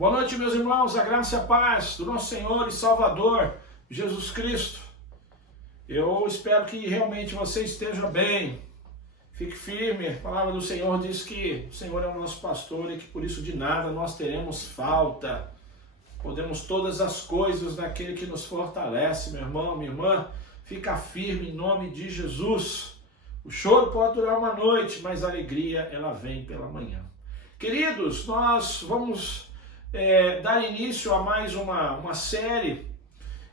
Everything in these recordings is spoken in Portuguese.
Boa noite, meus irmãos, a graça e a paz do nosso Senhor e Salvador, Jesus Cristo. Eu espero que realmente você esteja bem, fique firme. A palavra do Senhor diz que o Senhor é o nosso pastor e que por isso de nada nós teremos falta. Podemos todas as coisas naquele que nos fortalece, meu irmão, minha irmã. Fica firme em nome de Jesus. O choro pode durar uma noite, mas a alegria ela vem pela manhã. Queridos, nós vamos dar início a mais uma série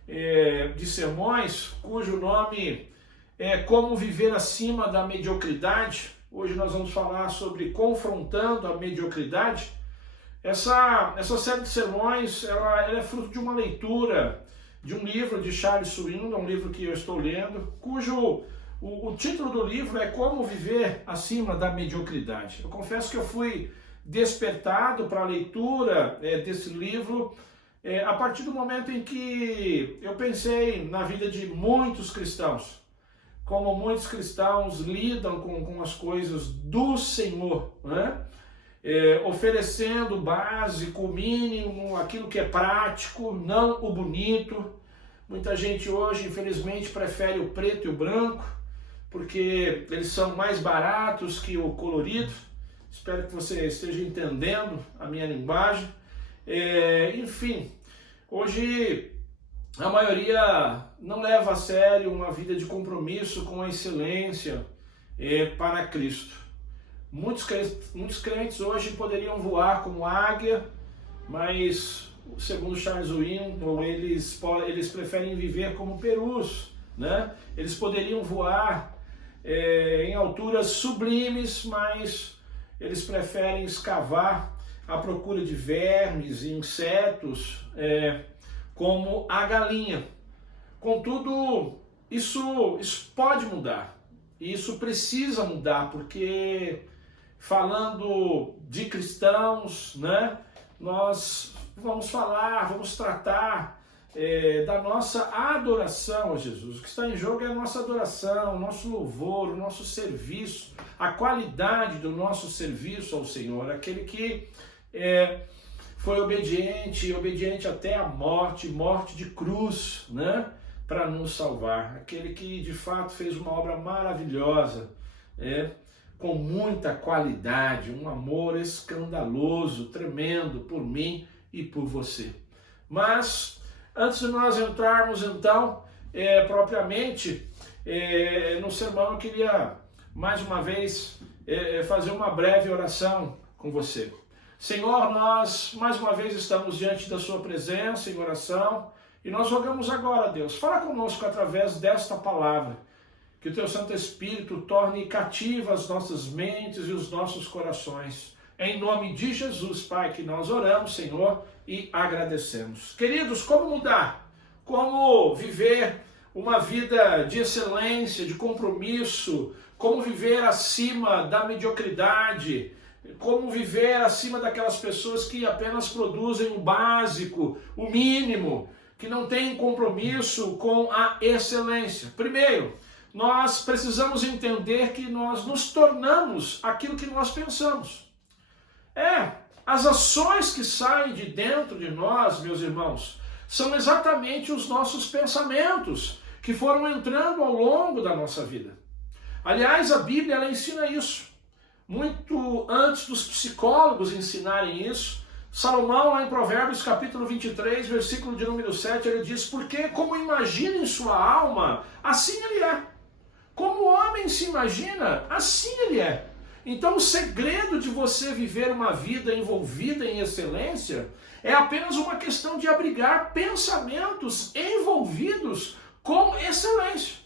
de sermões, cujo nome é Como Viver Acima da Mediocridade. Hoje nós vamos falar sobre confrontando a mediocridade. Essa série de sermões ela é fruto de uma leitura de um livro de Charles Swindoll, um livro que eu estou lendo, cujo o título do livro é Como Viver Acima da Mediocridade. Eu confesso que eu fui despertado para a leitura desse livro a partir do momento em que eu pensei na vida de muitos cristãos, como muitos cristãos lidam com as coisas do Senhor, né? Oferecendo o básico, o mínimo, aquilo que é prático, não o bonito. Muita gente hoje, infelizmente, prefere o preto e o branco, porque eles são mais baratos que o colorido. Espero que você esteja entendendo a minha linguagem. Enfim, hoje a maioria não leva a sério uma vida de compromisso com a excelência para Cristo. Muitos crentes hoje poderiam voar como águia, mas segundo Charles Swindoll, eles preferem viver como perus, né? Eles poderiam voar em alturas sublimes, mas eles preferem escavar à procura de vermes e insetos, como a galinha. Contudo, isso pode mudar, e isso precisa mudar, porque falando de cristãos, né, nós vamos tratar da nossa adoração a Jesus. O que está em jogo é a nossa adoração, o nosso louvor, o nosso serviço, a qualidade do nosso serviço ao Senhor, aquele que foi obediente até a morte de cruz, né, para nos salvar, aquele que de fato fez uma obra maravilhosa, com muita qualidade, um amor escandaloso, tremendo por mim e por você. Mas antes de nós entrarmos então propriamente no sermão, eu queria mais uma vez fazer uma breve oração com você. Senhor, nós mais uma vez estamos diante da sua presença em oração e nós rogamos agora, Deus, fala conosco através desta palavra, que o teu Santo Espírito torne cativas as nossas mentes e os nossos corações. Em nome de Jesus, Pai, que nós oramos, Senhor, e agradecemos. Queridos, como mudar? Como viver uma vida de excelência, de compromisso? Como viver acima da mediocridade? Como viver acima daquelas pessoas que apenas produzem o básico, o mínimo, que não têm compromisso com a excelência? Primeiro, nós precisamos entender que nós nos tornamos aquilo que nós pensamos. As ações que saem de dentro de nós, meus irmãos, são exatamente os nossos pensamentos que foram entrando ao longo da nossa vida. Aliás, a Bíblia ela ensina isso. Muito antes dos psicólogos ensinarem isso, Salomão, lá em Provérbios capítulo 23, versículo de número 7, ele diz: porque como imagina em sua alma, assim ele é. Como o homem se imagina, assim ele é. Então o segredo de você viver uma vida envolvida em excelência é apenas uma questão de abrigar pensamentos envolvidos com excelência.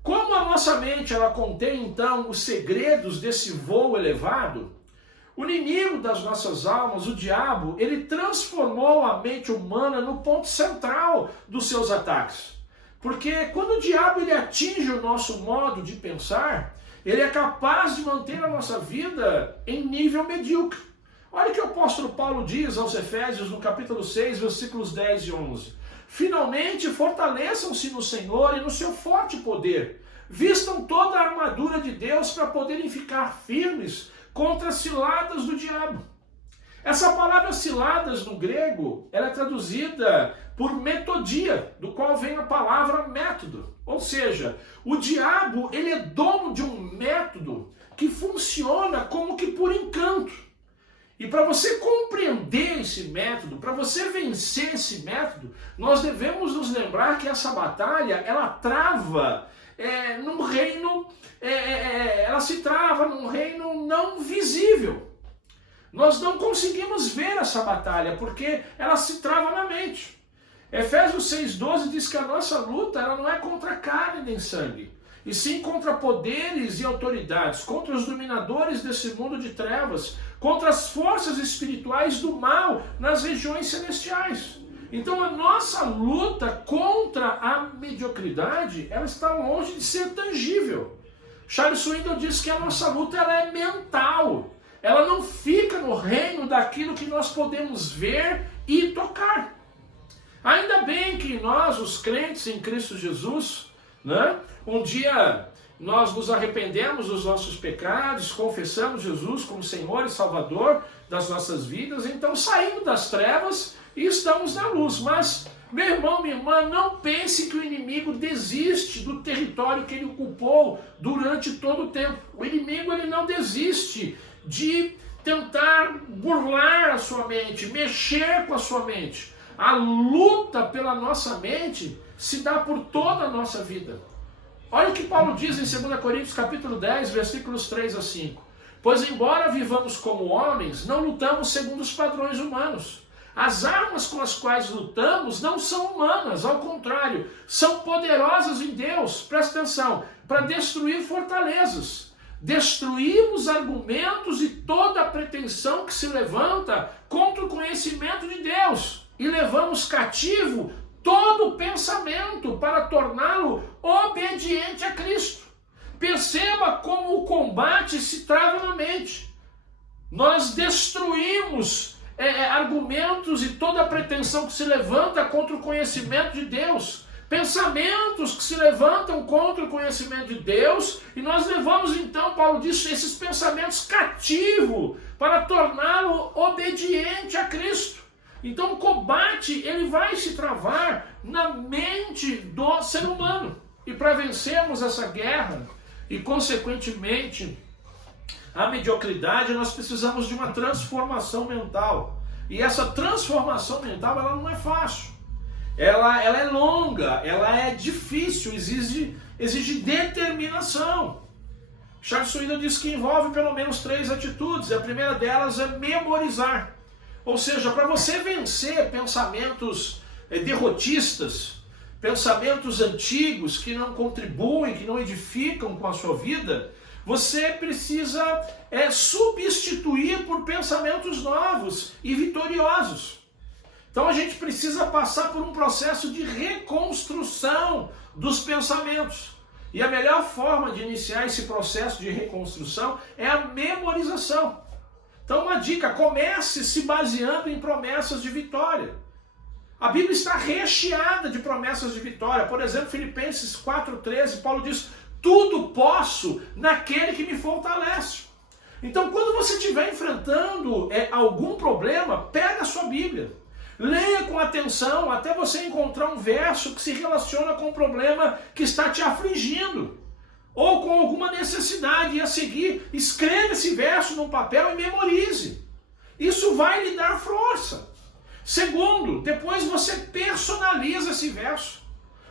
Como a nossa mente ela contém então os segredos desse voo elevado, o inimigo das nossas almas, o diabo, ele transformou a mente humana no ponto central dos seus ataques. Porque quando o diabo ele atinge o nosso modo de pensar, ele é capaz de manter a nossa vida em nível medíocre. Olha o que o apóstolo Paulo diz aos Efésios no capítulo 6, versículos 10 e 11. Finalmente fortaleçam-se no Senhor e no seu forte poder. Vistam toda a armadura de Deus para poderem ficar firmes contra as ciladas do diabo. Essa palavra ciladas no grego, ela é traduzida por metodia, do qual vem a palavra método. Ou seja, o diabo, ele é dono de um método que funciona como que por encanto. E para você compreender esse método, para você vencer esse método, nós devemos nos lembrar que essa batalha, ela trava num reino, ela se trava num reino não visível. Nós não conseguimos ver essa batalha, porque ela se trava na mente. Efésios 6,12 diz que a nossa luta ela não é contra carne nem sangue, e sim contra poderes e autoridades, contra os dominadores desse mundo de trevas, contra as forças espirituais do mal nas regiões celestiais. Então a nossa luta contra a mediocridade, ela está longe de ser tangível. Charles Swindoll diz que a nossa luta ela é mental. Ela não fica no reino daquilo que nós podemos ver e tocar. Ainda bem que nós, os crentes em Cristo Jesus, né, um dia nós nos arrependemos dos nossos pecados, confessamos Jesus como Senhor e Salvador das nossas vidas, então saímos das trevas e estamos na luz. Mas, meu irmão, minha irmã, não pense que o inimigo desiste do território que ele ocupou durante todo o tempo. O inimigo ele não desiste de tentar burlar a sua mente, mexer com a sua mente. A luta pela nossa mente se dá por toda a nossa vida. Olha o que Paulo diz em 2 Coríntios capítulo 10, versículos 3 a 5. Pois embora vivamos como homens, não lutamos segundo os padrões humanos. As armas com as quais lutamos não são humanas, ao contrário, são poderosas em Deus, presta atenção, para destruir fortalezas. Destruímos argumentos e toda a pretensão que se levanta contra o conhecimento de Deus e levamos cativo todo o pensamento para torná-lo obediente a Cristo. Perceba como o combate se trava na mente. Nós destruímos argumentos e toda a pretensão que se levanta contra o conhecimento de Deus. Pensamentos que se levantam contra o conhecimento de Deus, e nós levamos então, Paulo diz, esses pensamentos cativos para torná-lo obediente a Cristo. Então o combate ele vai se travar na mente do ser humano. E para vencermos essa guerra e consequentemente a mediocridade, nós precisamos de uma transformação mental. E essa transformação mental ela não é fácil. Ela é longa, ela é difícil, exige determinação. Charles Swindoll diz que envolve pelo menos 3 atitudes. A primeira delas é memorizar. Ou seja, para você vencer pensamentos derrotistas, pensamentos antigos que não contribuem, que não edificam com a sua vida, você precisa substituir por pensamentos novos e vitoriosos. Então a gente precisa passar por um processo de reconstrução dos pensamentos. E a melhor forma de iniciar esse processo de reconstrução é a memorização. Então uma dica, comece se baseando em promessas de vitória. A Bíblia está recheada de promessas de vitória. Por exemplo, Filipenses 4,13, Paulo diz, tudo posso naquele que me fortalece. Então quando você estiver enfrentando algum problema, pega a sua Bíblia. Leia com atenção até você encontrar um verso que se relaciona com o problema que está te afligindo, ou com alguma necessidade, e a seguir, escreva esse verso num papel e memorize. Isso vai lhe dar força. Segundo, depois você personaliza esse verso.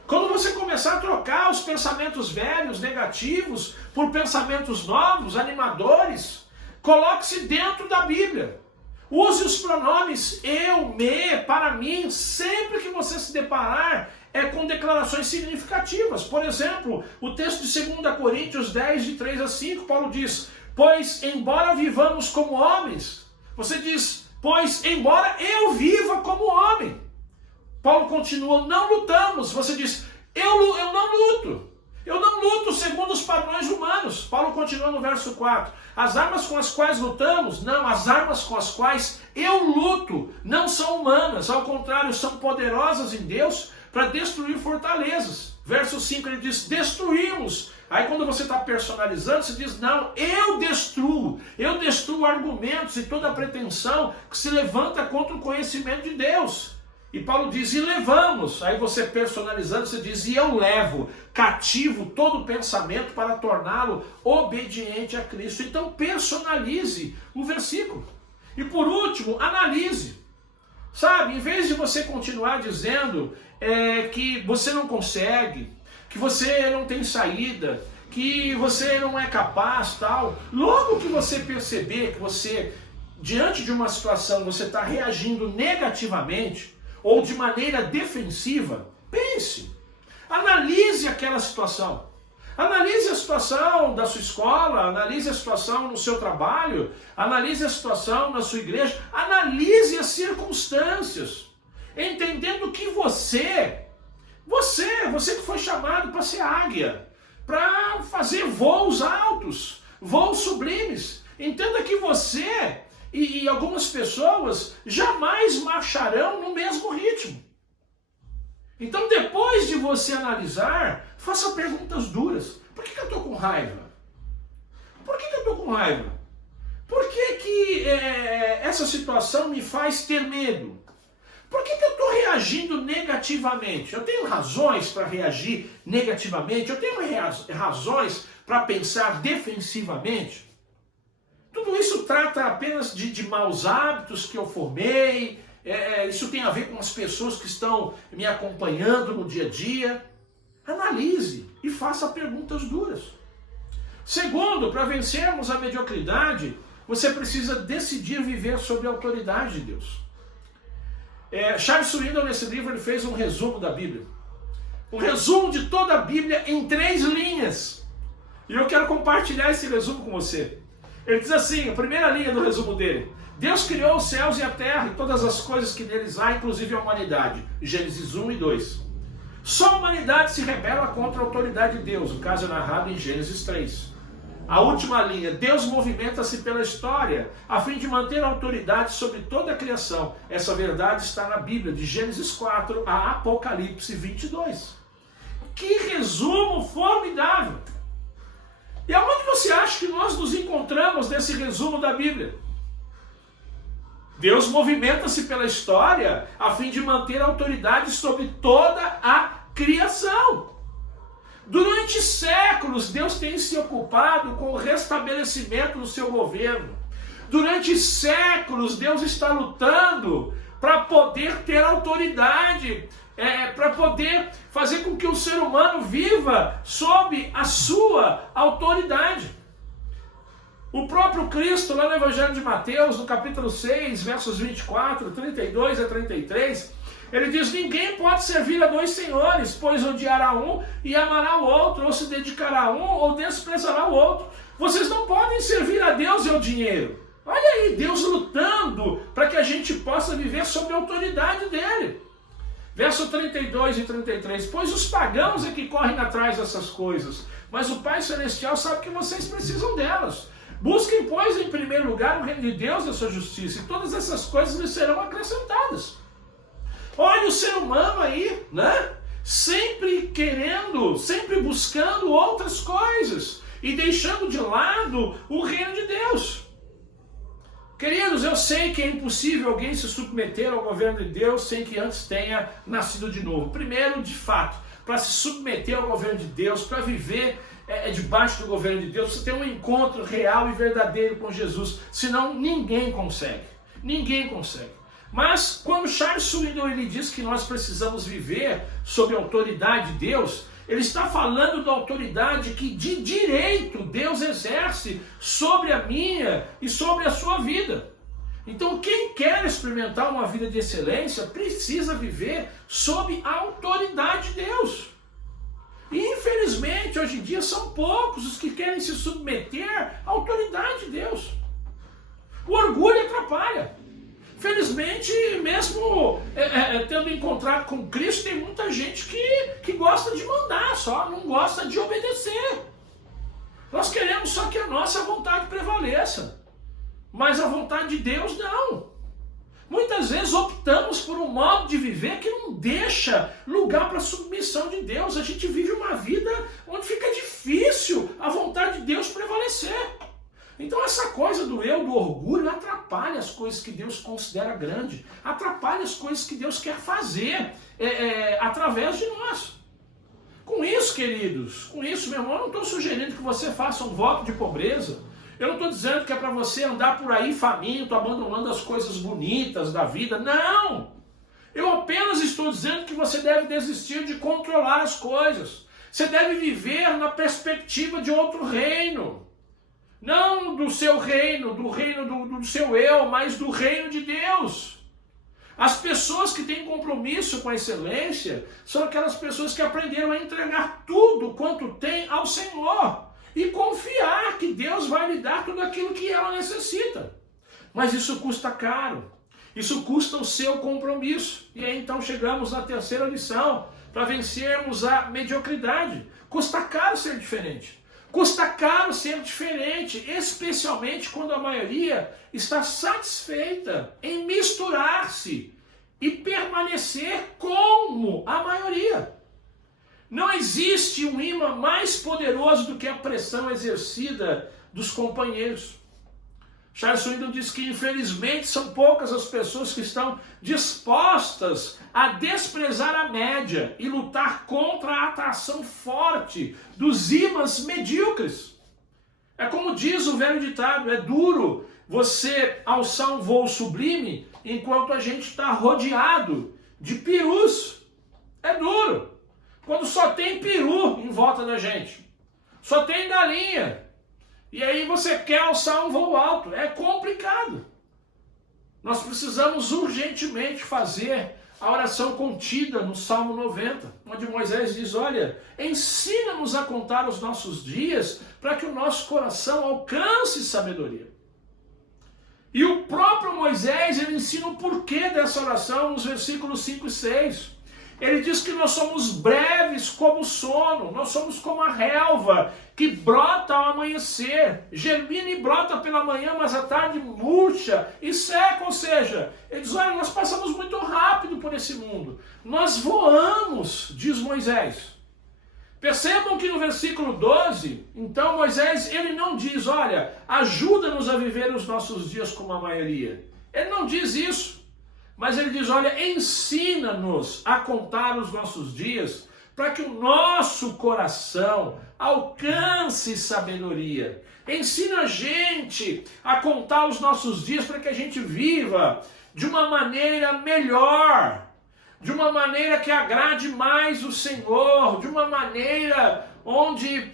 Quando você começar a trocar os pensamentos velhos, negativos, por pensamentos novos, animadores, coloque-se dentro da Bíblia. Use os pronomes eu, me, para mim, sempre que você se deparar com declarações significativas. Por exemplo, o texto de 2 Coríntios 10, de 3 a 5, Paulo diz, pois embora vivamos como homens, você diz, pois embora eu viva como homem. Paulo continua, não lutamos, você diz, eu não luto. Eu não luto segundo os padrões humanos. Paulo continua no verso 4. As armas com as quais lutamos, não, as armas com as quais eu luto não são humanas. Ao contrário, são poderosas em Deus para destruir fortalezas. Verso 5 ele diz, destruímos. Aí quando você está personalizando, você diz, não, eu destruo argumentos e toda a pretensão que se levanta contra o conhecimento de Deus. E Paulo diz, e levamos. Aí você personalizando, você diz, e eu levo cativo todo o pensamento para torná-lo obediente a Cristo. Então personalize o versículo. E por último, analise. Sabe, em vez de você continuar dizendo que você não consegue, que você não tem saída, que você não é capaz, tal, logo que você perceber que você, diante de uma situação, você está reagindo negativamente ou de maneira defensiva, pense, analise aquela situação. Analise a situação da sua escola, analise a situação no seu trabalho, analise a situação na sua igreja, analise as circunstâncias, entendendo que você que foi chamado para ser águia, para fazer voos altos, voos sublimes. Entenda que você e algumas pessoas jamais marcharão no mesmo ritmo. Então, depois de você analisar, faça perguntas duras. Por que eu estou com raiva? Por que eu estou com raiva? Por que essa situação me faz ter medo? Por que eu estou reagindo negativamente? Eu tenho razões para reagir negativamente? Eu tenho razões para pensar defensivamente? Tudo isso trata apenas de maus hábitos que eu formei. Isso tem a ver com as pessoas que estão me acompanhando no dia a dia. Analise e faça perguntas duras. Segundo, para vencermos a mediocridade, você precisa decidir viver sob a autoridade de Deus. Charles Swindoll, nesse livro, ele fez um resumo da Bíblia. Um resumo de toda a Bíblia em 3 linhas. E eu quero compartilhar esse resumo com você. Ele diz assim, a primeira linha do resumo dele: Deus criou os céus e a terra e todas as coisas que neles há, inclusive a humanidade. Gênesis 1 e 2. Só a humanidade se rebela contra a autoridade de Deus. O caso é narrado em Gênesis 3. A última linha: Deus movimenta-se pela história a fim de manter a autoridade sobre toda a criação. Essa verdade está na Bíblia, de Gênesis 4 a Apocalipse 22. Que resumo formidável! E aonde você acha que nós nos encontramos nesse resumo da Bíblia? Deus movimenta-se pela história a fim de manter a autoridade sobre toda a criação. Durante séculos, Deus tem se ocupado com o restabelecimento do seu governo. Durante séculos, Deus está lutando para poder ter autoridade, para poder fazer com que o ser humano viva sob a sua autoridade. O próprio Cristo, lá no Evangelho de Mateus, no capítulo 6, versos 24, 32 a 33, ele diz: ninguém pode servir a 2 senhores, pois odiará um e amará o outro, ou se dedicará a um ou desprezará o outro. Vocês não podem servir a Deus e ao dinheiro. Olha aí, Deus lutando para que a gente possa viver sob a autoridade dele. Verso 32 e 33, pois os pagãos é que correm atrás dessas coisas, mas o Pai Celestial sabe que vocês precisam delas. Busquem, pois, em primeiro lugar o reino de Deus e a sua justiça, e todas essas coisas lhes serão acrescentadas. Olha o ser humano aí, né? Sempre querendo, sempre buscando outras coisas e deixando de lado o reino de Deus. Queridos, eu sei que é impossível alguém se submeter ao governo de Deus sem que antes tenha nascido de novo. Primeiro, de fato, para se submeter ao governo de Deus, para viver debaixo do governo de Deus, você tem um encontro real e verdadeiro com Jesus. Senão, ninguém consegue. Ninguém consegue. Mas, quando Charles Swindoll ele diz que nós precisamos viver sob a autoridade de Deus, ele está falando da autoridade que de direito Deus exerce sobre a minha e sobre a sua vida. Então, quem quer experimentar uma vida de excelência precisa viver sob a autoridade de Deus. E, infelizmente, hoje em dia são poucos os que querem se submeter à autoridade de Deus. O orgulho atrapalha. Felizmente, mesmo tendo encontrado com Cristo, tem muita gente que gosta de mandar, só não gosta de obedecer. Nós queremos só que a nossa vontade prevaleça, mas a vontade de Deus não. Muitas vezes optamos por um modo de viver que não deixa lugar para a submissão de Deus. A gente vive uma vida onde fica difícil a vontade de Deus prevalecer. Então essa coisa do eu, do orgulho, atrapalha as coisas que Deus considera grande, atrapalha as coisas que Deus quer fazer através de nós. Com isso, queridos, com isso, meu irmão, eu não estou sugerindo que você faça um voto de pobreza. Eu não estou dizendo que é para você andar por aí faminto, abandonando as coisas bonitas da vida. Não! Eu apenas estou dizendo que você deve desistir de controlar as coisas. Você deve viver na perspectiva de outro reino. Não do seu reino, do seu eu, mas do reino de Deus. As pessoas que têm compromisso com a excelência são aquelas pessoas que aprenderam a entregar tudo quanto tem ao Senhor e confiar que Deus vai lhe dar tudo aquilo que ela necessita. Mas isso custa caro, isso custa o seu compromisso. E aí então chegamos na terceira lição, para vencermos a mediocridade. Custa caro ser diferente. Custa caro ser diferente, especialmente quando a maioria está satisfeita em misturar-se e permanecer como a maioria. Não existe um imã mais poderoso do que a pressão exercida dos companheiros. Charles Swindoll diz que, infelizmente, são poucas as pessoas que estão dispostas a desprezar a média e lutar contra a atração forte dos ímãs medíocres. É como diz o velho ditado, é duro você alçar um voo sublime enquanto a gente está rodeado de perus. É duro. Quando só tem peru em volta da gente. Só tem galinha. E aí você quer alçar um voo alto. É complicado. Nós precisamos urgentemente fazer a oração contida no Salmo 90, onde Moisés diz, olha, ensina-nos a contar os nossos dias para que o nosso coração alcance sabedoria. E o próprio Moisés, ele ensina o porquê dessa oração nos versículos 5 e 6. Ele diz que nós somos breves como o sono, nós somos como a relva que brota ao amanhecer, germina e brota pela manhã, mas à tarde murcha e seca, ou seja, ele diz, olha, nós passamos muito rápido por esse mundo, nós voamos, diz Moisés. Percebam que no versículo 12, então Moisés, ele não diz, olha, ajuda-nos a viver os nossos dias como a maioria. Ele não diz isso. Mas ele diz, olha, ensina-nos a contar os nossos dias para que o nosso coração alcance sabedoria. Ensina a gente a contar os nossos dias para que a gente viva de uma maneira melhor, de uma maneira que agrade mais o Senhor, de uma maneira onde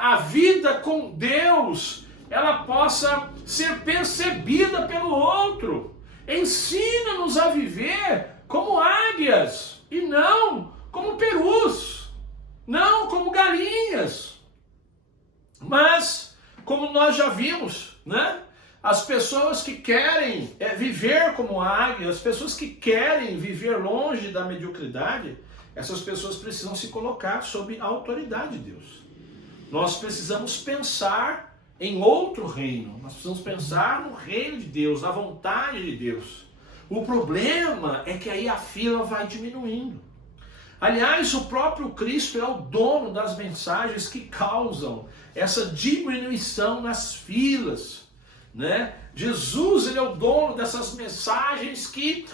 a vida com Deus ela possa ser percebida pelo outro. Ensina-nos a viver como águias e não como perus, não como galinhas. Mas, como nós já vimos, né? As pessoas que querem viver como águias, as pessoas que querem viver longe da mediocridade, essas pessoas precisam se colocar sob a autoridade de Deus. Nós precisamos pensar em outro reino, nós precisamos pensar no reino de Deus, na vontade de Deus. O problema é que aí a fila vai diminuindo. Aliás, o próprio Cristo é o dono das mensagens que causam essa diminuição nas filas, né? Jesus, ele é o dono dessas mensagens que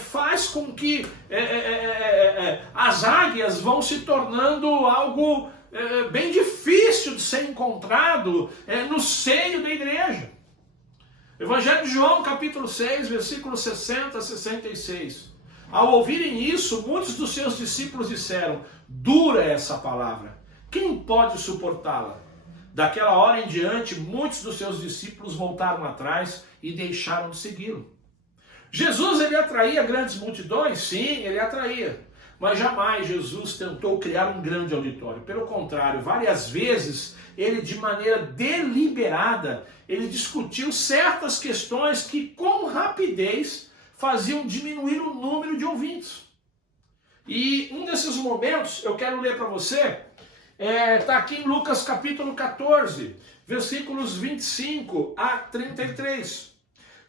faz com que as águias vão se tornando algo bem difícil de ser encontrado no seio da igreja. Evangelho de João, capítulo 6, versículos 60 a 66. Ao ouvirem isso, muitos dos seus discípulos disseram, dura essa palavra, quem pode suportá-la? Daquela hora em diante, muitos dos seus discípulos voltaram atrás e deixaram de segui-lo. Jesus, ele atraía grandes multidões? Sim, ele atraía. Mas jamais Jesus tentou criar um grande auditório. Pelo contrário, várias vezes, ele de maneira deliberada, ele discutiu certas questões que com rapidez faziam diminuir o número de ouvintes. E um desses momentos, eu quero ler para você, está aqui em Lucas capítulo 14, versículos 25 a 33.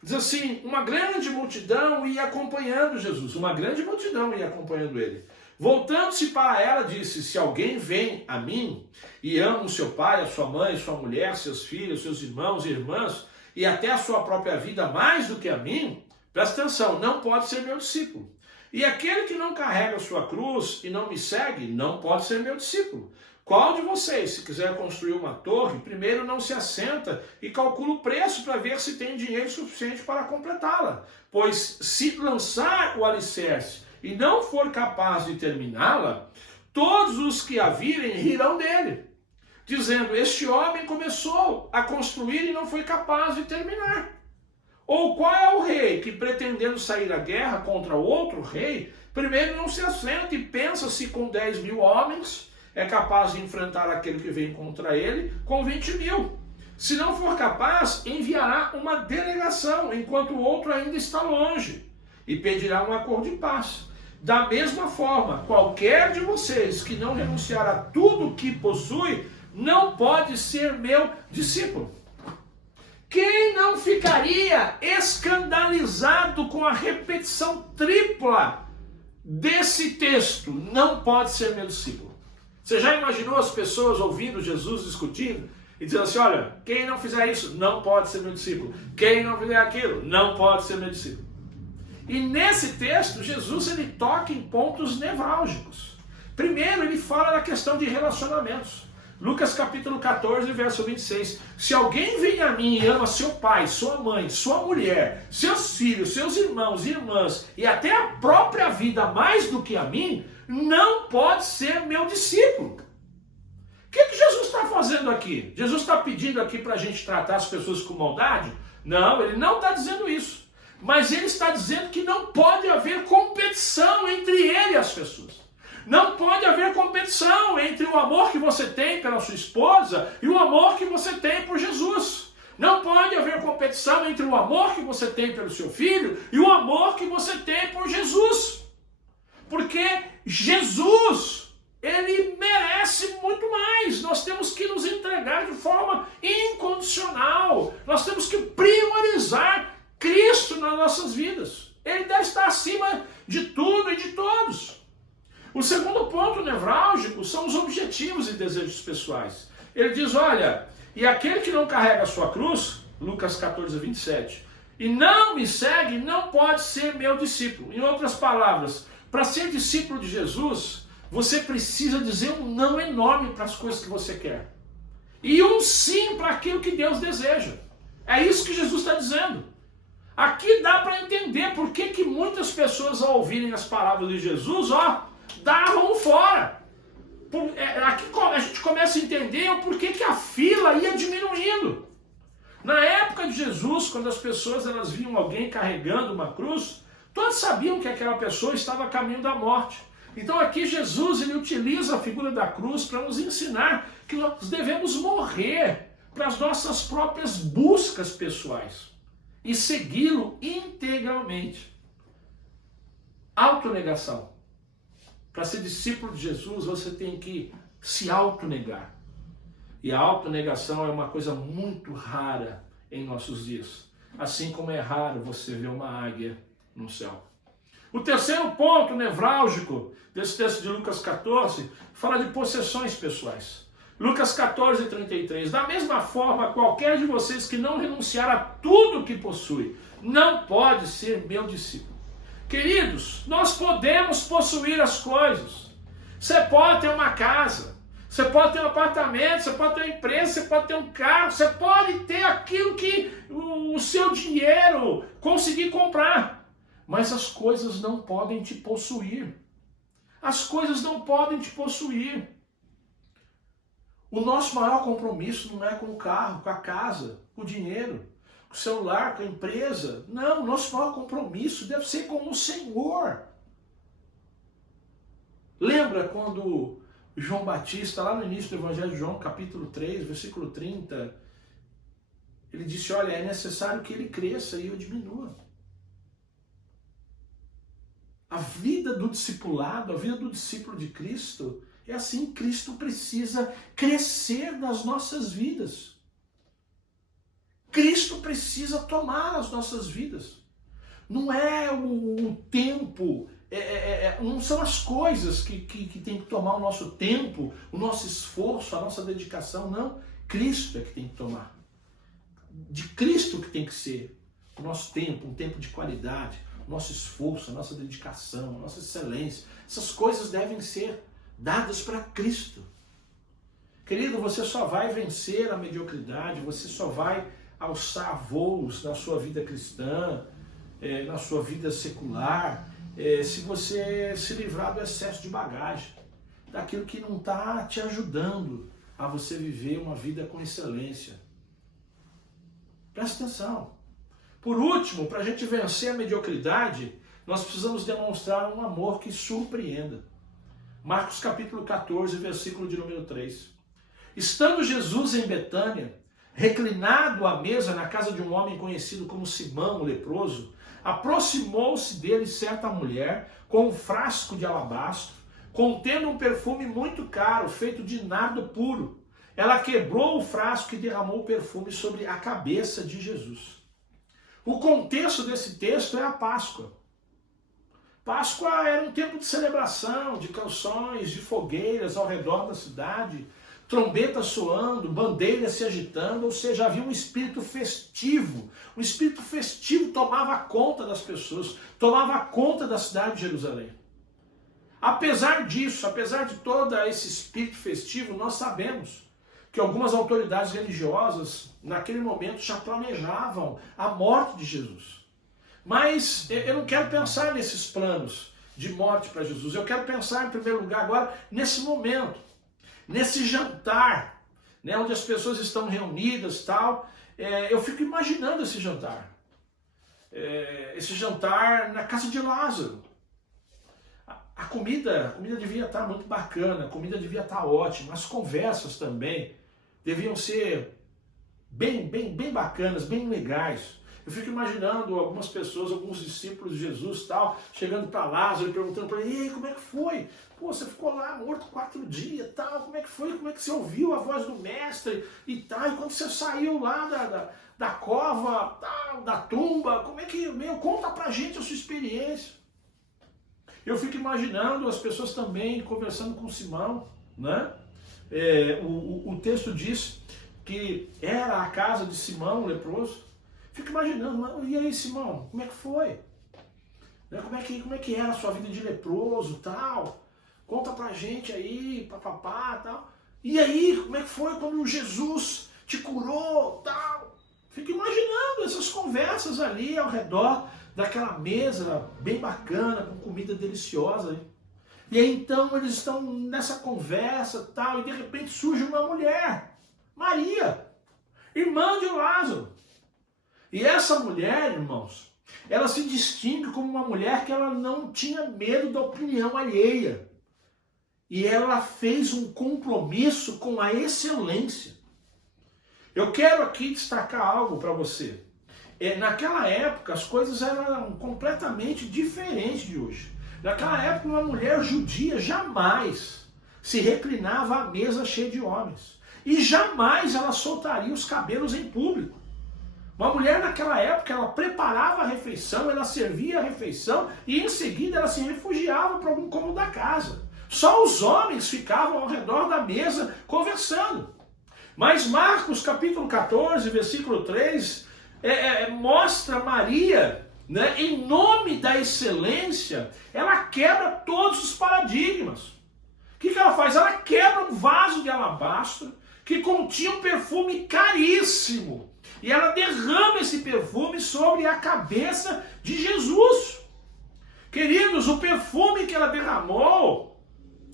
Diz assim, uma grande multidão ia acompanhando Jesus, uma grande multidão ia acompanhando ele. Voltando-se para ela, disse, se alguém vem a mim e ama o seu pai, a sua mãe, sua mulher, seus filhos, seus irmãos e irmãs, e até a sua própria vida mais do que a mim, presta atenção, não pode ser meu discípulo. E aquele que não carrega a sua cruz e não me segue, não pode ser meu discípulo. Qual de vocês, se quiser construir uma torre, primeiro não se assenta e calcula o preço para ver se tem dinheiro suficiente para completá-la? Pois se lançar o alicerce e não for capaz de terminá-la, todos os que a virem rirão dele, dizendo, este homem começou a construir e não foi capaz de terminar. Ou qual é o rei que, pretendendo sair à guerra contra outro rei, primeiro não se assenta e pensa se com 10.000 homens é capaz de enfrentar aquele que vem contra ele com 20.000. Se não for capaz, enviará uma delegação, enquanto o outro ainda está longe, e pedirá um acordo de paz. Da mesma forma, qualquer de vocês que não renunciar a tudo que possui, não pode ser meu discípulo. Quem não ficaria escandalizado com a repetição tripla desse texto? Não pode ser meu discípulo. Você já imaginou as pessoas ouvindo Jesus discutindo e dizendo assim, olha, quem não fizer isso não pode ser meu discípulo. Quem não fizer aquilo não pode ser meu discípulo. E nesse texto, Jesus ele toca em pontos nevrálgicos. Primeiro, ele fala da questão de relacionamentos. Lucas capítulo 14, verso 26. Se alguém vem a mim e ama seu pai, sua mãe, sua mulher, seus filhos, seus irmãos e irmãs, e até a própria vida mais do que a mim, não pode ser meu discípulo. O que Jesus está fazendo aqui? Jesus está pedindo aqui para a gente tratar as pessoas com maldade? Não, ele não está dizendo isso. Mas ele está dizendo que não pode haver competição entre ele e as pessoas. Não pode haver competição entre o amor que você tem pela sua esposa e o amor que você tem por Jesus. Não pode haver competição entre o amor que você tem pelo seu filho e o amor que você tem por Jesus. Porque Jesus, ele merece muito mais. Nós temos que nos entregar de forma incondicional. Nós temos que priorizar Cristo nas nossas vidas. Ele deve estar acima de tudo e de todos. O segundo ponto nevrálgico são os objetivos e desejos pessoais. Ele diz, olha, e aquele que não carrega a sua cruz, Lucas 14, 27, e não me segue, não pode ser meu discípulo. Em outras palavras, para ser discípulo de Jesus, você precisa dizer um não enorme para as coisas que você quer. E um sim para aquilo que Deus deseja. É isso que Jesus está dizendo. Aqui dá para entender por que muitas pessoas, ao ouvirem as palavras de Jesus, davam fora. Aqui a gente começa a entender o porquê que a fila ia diminuindo. Na época de Jesus, quando as pessoas elas viam alguém carregando uma cruz, todos sabiam que aquela pessoa estava a caminho da morte. Então aqui Jesus ele utiliza a figura da cruz para nos ensinar que nós devemos morrer para as nossas próprias buscas pessoais e segui-lo integralmente. Autonegação. Para ser discípulo de Jesus, você tem que se autonegar. E a autonegação é uma coisa muito rara em nossos dias. Assim como é raro você ver uma águia no céu. O terceiro ponto nevrálgico desse texto de Lucas 14 fala de possessões pessoais. Lucas 14, 33. Da mesma forma, qualquer de vocês que não renunciar a tudo que possui, não pode ser meu discípulo. Queridos, nós podemos possuir as coisas. Você pode ter uma casa, você pode ter um apartamento, você pode ter uma empresa, você pode ter um carro, você pode ter aquilo que o seu dinheiro conseguir comprar. Mas as coisas não podem te possuir. As coisas não podem te possuir. O nosso maior compromisso não é com o carro, com a casa, com o dinheiro, com o celular, com a empresa. Não, o nosso maior compromisso deve ser com o Senhor. Lembra quando João Batista, lá no início do Evangelho de João, capítulo 3, versículo 30, ele disse, olha, é necessário que ele cresça e eu diminua. A vida do discipulado, a vida do discípulo de Cristo, é assim, Cristo precisa crescer nas nossas vidas. Cristo precisa tomar as nossas vidas. Não é o tempo, não são as coisas que tem que tomar o nosso tempo, o nosso esforço, a nossa dedicação, não. Cristo é que tem que tomar. De Cristo que tem que ser o nosso tempo, um tempo de qualidade, o nosso esforço, a nossa dedicação, a nossa excelência. Essas coisas devem ser dadas para Cristo. Querido, você só vai vencer a mediocridade, você só vai alçar voos na sua vida cristã, na sua vida secular, se você se livrar do excesso de bagagem, daquilo que não está te ajudando a você viver uma vida com excelência. Presta atenção. Por último, para a gente vencer a mediocridade, nós precisamos demonstrar um amor que surpreenda. Marcos capítulo 14, versículo de número 3. Estando Jesus em Betânia, reclinado à mesa na casa de um homem conhecido como Simão, o leproso, aproximou-se dele certa mulher com um frasco de alabastro, contendo um perfume muito caro, feito de nardo puro. Ela quebrou o frasco e derramou o perfume sobre a cabeça de Jesus. O contexto desse texto é a Páscoa. Páscoa era um tempo de celebração, de canções, de fogueiras ao redor da cidade, trombetas soando, bandeiras se agitando, ou seja, havia um espírito festivo. O espírito festivo tomava conta das pessoas, tomava conta da cidade de Jerusalém. Apesar disso, apesar de todo esse espírito festivo, nós sabemos que algumas autoridades religiosas, naquele momento, já planejavam a morte de Jesus. Mas eu não quero pensar nesses planos de morte para Jesus. Eu quero pensar, em primeiro lugar, agora, nesse momento, nesse jantar, né, onde as pessoas estão reunidas e tal. Eu fico imaginando esse jantar. Esse jantar na casa de Lázaro. A comida devia estar muito bacana, a comida devia estar ótima, as conversas também deviam ser bem bacanas, bem legais. Eu fico imaginando algumas pessoas, alguns discípulos de Jesus tal, chegando para Lázaro e perguntando para ele: "Ei, como é que foi? Pô, você ficou lá morto 4 dias, tal, como é que foi? Como é que você ouviu a voz do mestre e tal? E quando você saiu lá da cova, tal, da tumba, como é que, conta pra gente a sua experiência." Eu fico imaginando as pessoas também conversando com Simão, né? O texto diz que era a casa de Simão, o leproso. Fico imaginando: e aí, Simão, como é que foi? Como é que era a sua vida de leproso, tal? Conta pra gente aí, papapá, tal. E aí, como é que foi quando Jesus te curou, tal? Fico imaginando essas conversas ali ao redor daquela mesa bem bacana, com comida deliciosa. E aí então eles estão nessa conversa, tal, e de repente surge uma mulher, Maria, irmã de Lázaro. E essa mulher, irmãos, ela se distingue como uma mulher que ela não tinha medo da opinião alheia. E ela fez um compromisso com a excelência. Eu quero aqui destacar algo para você. Naquela época as coisas eram completamente diferentes de hoje. Naquela época uma mulher judia jamais se reclinava à mesa cheia de homens. E jamais ela soltaria os cabelos em público. Uma mulher naquela época, ela preparava a refeição, ela servia a refeição e em seguida ela se refugiava para algum cômodo da casa. Só os homens ficavam ao redor da mesa conversando. Mas Marcos capítulo 14, versículo 3, mostra Maria, né, em nome da excelência, ela quebra todos os paradigmas. O que ela faz? Ela quebra um vaso de alabastro que continha um perfume caríssimo. E ela derrama esse perfume sobre a cabeça de Jesus. Queridos, o perfume que ela derramou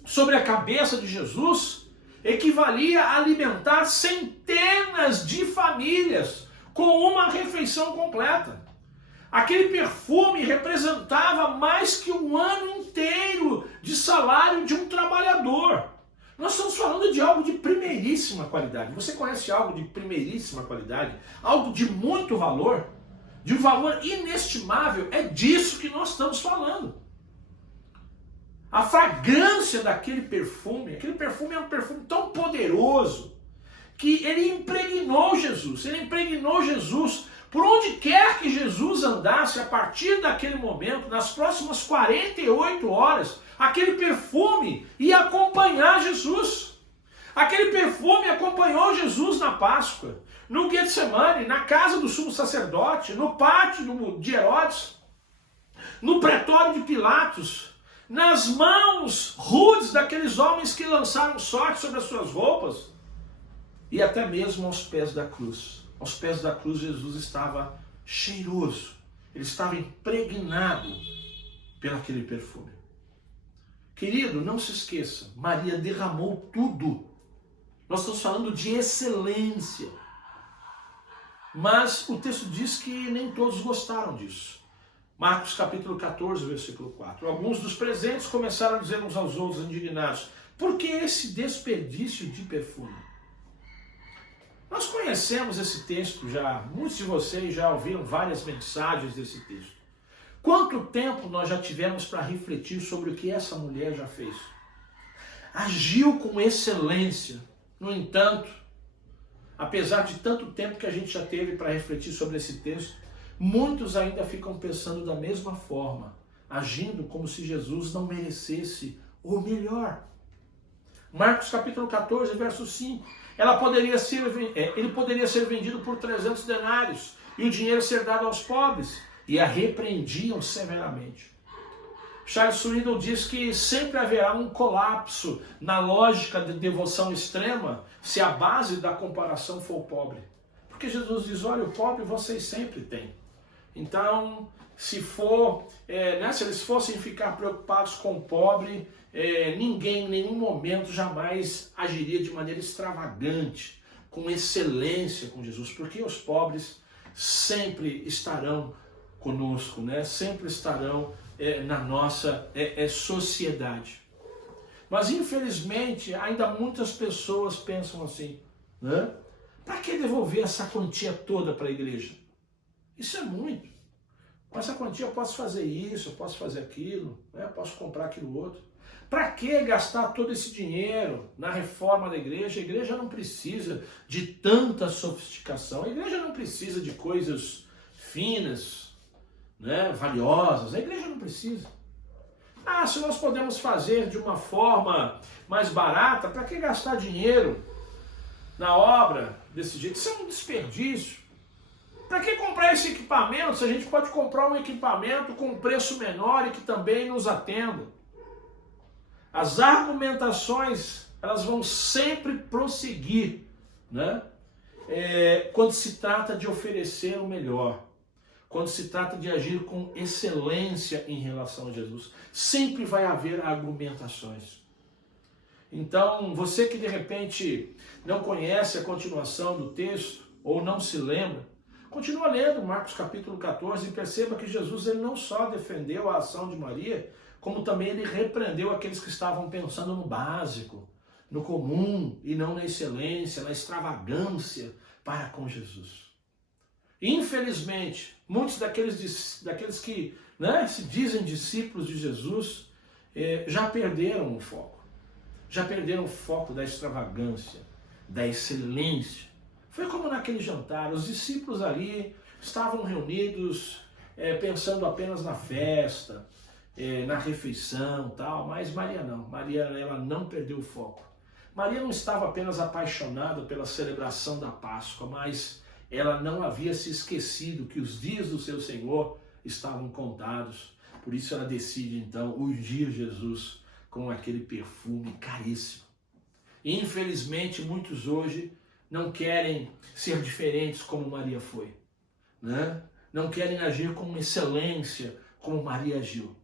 sobre a cabeça de Jesus equivalia a alimentar centenas de famílias com uma refeição completa. Aquele perfume representava mais que um ano inteiro de salário de um trabalhador. Nós estamos falando de algo de primeiríssima qualidade. Você conhece algo de primeiríssima qualidade? Algo de muito valor? De um valor inestimável? É disso que nós estamos falando. A fragrância daquele perfume, aquele perfume é um perfume tão poderoso que ele impregnou Jesus. Ele impregnou Jesus por onde quer que Jesus andasse a partir daquele momento, nas próximas 48 horas, aquele perfume ia acompanhar Jesus. Aquele perfume acompanhou Jesus na Páscoa, no Getsemane, na casa do sumo sacerdote, no pátio de Herodes, no pretório de Pilatos, nas mãos rudes daqueles homens que lançaram sorte sobre as suas roupas, e até mesmo aos pés da cruz. Aos pés da cruz Jesus estava cheiroso, ele estava impregnado pelaquele perfume. Querido, não se esqueça, Maria derramou tudo. Nós estamos falando de excelência. Mas o texto diz que nem todos gostaram disso. Marcos capítulo 14, versículo 4. Alguns dos presentes começaram a dizer uns aos outros, indignados: por que esse desperdício de perfume? Nós conhecemos esse texto já, muitos de vocês já ouviram várias mensagens desse texto. Quanto tempo nós já tivemos para refletir sobre o que essa mulher já fez? Agiu com excelência. No entanto, apesar de tanto tempo que a gente já teve para refletir sobre esse texto, muitos ainda ficam pensando da mesma forma, agindo como se Jesus não merecesse o melhor. Marcos capítulo 14, verso 5. Ele poderia ser vendido por 300 denários e o dinheiro ser dado aos pobres. E a repreendiam severamente. Charles Swindoll diz que sempre haverá um colapso na lógica de devoção extrema se a base da comparação for o pobre. Porque Jesus diz, olha, o pobre vocês sempre têm. Então, se eles fossem ficar preocupados com o pobre, ninguém em nenhum momento jamais agiria de maneira extravagante, com excelência com Jesus, porque os pobres sempre estarão conosco, né? Sempre estarão na nossa sociedade. Mas infelizmente ainda muitas pessoas pensam assim, né? Para que devolver essa quantia toda para a igreja? Isso é muito. Com essa quantia eu posso fazer isso, eu posso fazer aquilo, né? Eu posso comprar aquilo outro. Para que gastar todo esse dinheiro na reforma da igreja? A igreja não precisa de tanta sofisticação, a igreja não precisa de coisas finas, né, valiosas, a igreja não precisa. Se nós podemos fazer de uma forma mais barata, para que gastar dinheiro na obra desse jeito? Isso é um desperdício. Para que comprar esse equipamento se a gente pode comprar um equipamento com um preço menor e que também nos atenda? As argumentações, elas vão sempre prosseguir, né? Quando se trata de oferecer o melhor, quando se trata de agir com excelência em relação a Jesus, sempre vai haver argumentações. Então, você que de repente não conhece a continuação do texto, ou não se lembra, continua lendo Marcos capítulo 14 e perceba que Jesus ele não só defendeu a ação de Maria, como também ele repreendeu aqueles que estavam pensando no básico, no comum e não na excelência, na extravagância para com Jesus. Infelizmente, muitos daqueles que, né, se dizem discípulos de Jesus já perderam o foco. Já perderam o foco da extravagância, da excelência. Foi como naquele jantar, os discípulos ali estavam reunidos pensando apenas na festa, na refeição, tal, mas Maria não. Maria ela não perdeu o foco. Maria não estava apenas apaixonada pela celebração da Páscoa, mas ela não havia se esquecido que os dias do seu Senhor estavam contados. Por isso ela decide então ungir Jesus com aquele perfume caríssimo. Infelizmente muitos hoje não querem ser diferentes como Maria foi, né? Não querem agir com excelência como Maria agiu.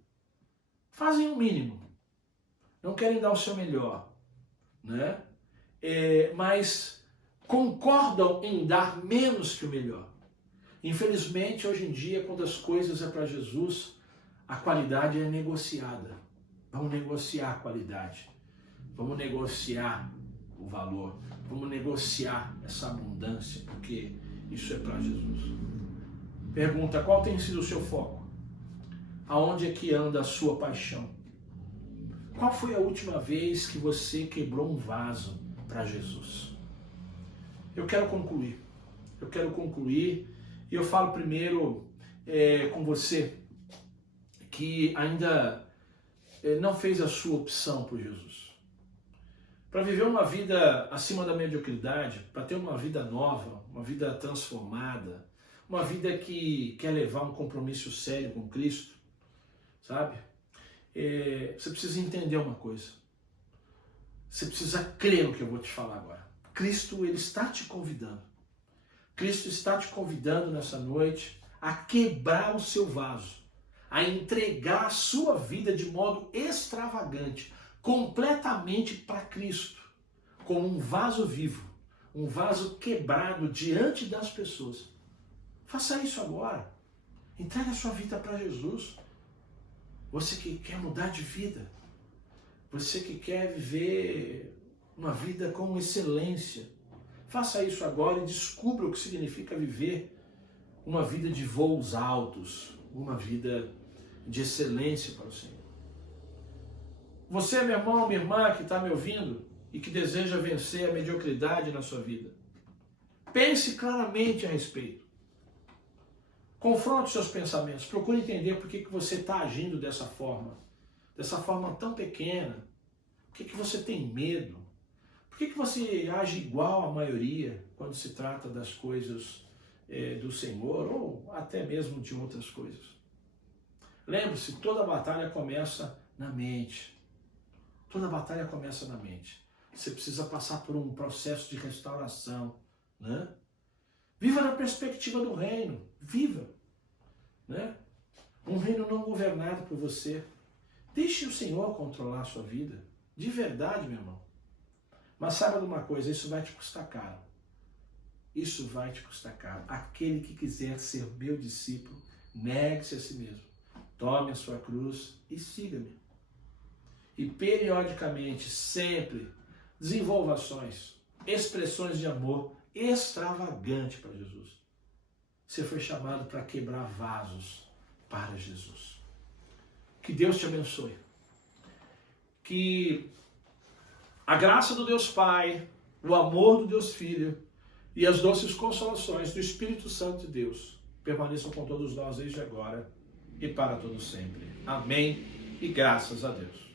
Fazem o mínimo, não querem dar o seu melhor, né? Mas concordam em dar menos que o melhor. Infelizmente, hoje em dia, quando as coisas é para Jesus, a qualidade é negociada. Vamos negociar a qualidade, vamos negociar o valor, vamos negociar essa abundância, porque isso é para Jesus. Pergunta, qual tem sido o seu foco? Aonde é que anda a sua paixão? Qual foi a última vez que você quebrou um vaso para Jesus? Eu quero concluir. E eu falo primeiro com você que ainda não fez a sua opção por Jesus. Para viver uma vida acima da mediocridade, para ter uma vida nova, uma vida transformada, uma vida que quer levar um compromisso sério com Cristo, sabe? Você precisa entender uma coisa. Você precisa crer no que eu vou te falar agora. Cristo, ele está te convidando. Cristo está te convidando nessa noite a quebrar o seu vaso, a entregar a sua vida de modo extravagante, completamente para Cristo, como um vaso vivo, um vaso quebrado diante das pessoas. Faça isso agora. Entregue a sua vida para Jesus. Você que quer mudar de vida, você que quer viver uma vida com excelência, faça isso agora e descubra o que significa viver uma vida de voos altos, uma vida de excelência para o Senhor. Você, meu irmão, minha irmã que está me ouvindo e que deseja vencer a mediocridade na sua vida, pense claramente a respeito. Confronte seus pensamentos, procure entender por que você está agindo dessa forma tão pequena. Por que você tem medo? Por que você age igual à maioria quando se trata das coisas do Senhor ou até mesmo de outras coisas? Lembre-se, toda batalha começa na mente. Toda batalha começa na mente. Você precisa passar por um processo de restauração, né? Viva na perspectiva do reino. Viva, né? Um reino não governado por você. Deixe o Senhor controlar a sua vida. De verdade, meu irmão. Mas saiba de uma coisa, isso vai te custar caro. Isso vai te custar caro. Aquele que quiser ser meu discípulo, negue-se a si mesmo. Tome a sua cruz e siga-me. E periodicamente, sempre, desenvolva ações, expressões de amor extravagante para Jesus. Você foi chamado para quebrar vasos para Jesus. Que Deus te abençoe. Que a graça do Deus Pai, o amor do Deus Filho e as doces consolações do Espírito Santo de Deus permaneçam com todos nós desde agora e para todos sempre. Amém e graças a Deus.